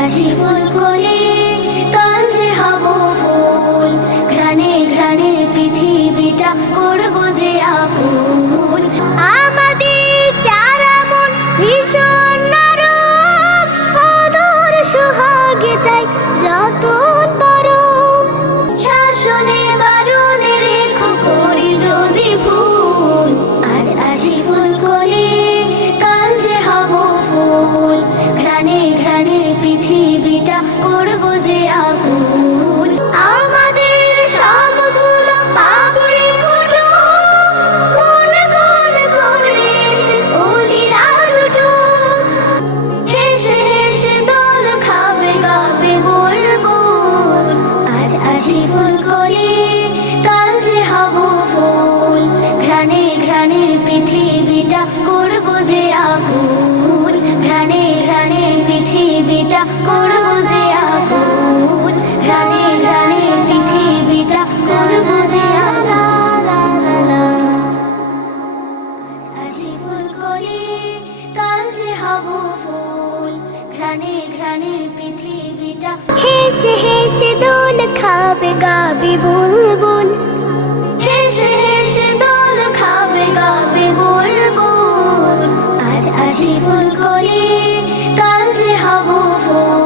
আছি ফুল কলি, কাল যে হব ফুল। ঘ্রাণে ঘ্রাণে পৃথিবীটা করব যে আকুল। আমাদের চারা মন ভীষণ নরম, আদর সোহাগে চাই যতন পরম। শাসনে বারণে রেখো করি যদি ভুল। আজ আছি ফুল কলি, কাল যে হব ফুল। ঘ্রাণে ঘ্রাণে পৃথিবীটা করব যে আকুল। আমাদের সবগুলো পাপড়ি ফুটো, কোন কোন করে এসে অলিরাজ উঠুক। হেসে হেসে দোল খাবে গাবে বুলবুল। আজ আছি ফুল কলি, কাল যে হব ফুল। ঘ্রাণে ঘ্রাণে পৃথিবীটা করব যে আকুল। ঘ্রাণে ঘ্রাণে পৃথিবীটা করব যে আকুল। ঘ্রাণে ঘ্রাণে পৃথিবীটা করব যে আকুল। আজ আছি ফুল কলি, কাল যে হব ফুল। ঘ্রাণে ঘ্রাণে পৃথিবীটা হেসে হেসে দোল খাবে গাবে বুলবুল। হেসে হেসে দোল খাবে গাবে বুলবুল। আজ আছি ফুল কলি, কাল যে হব ফুল।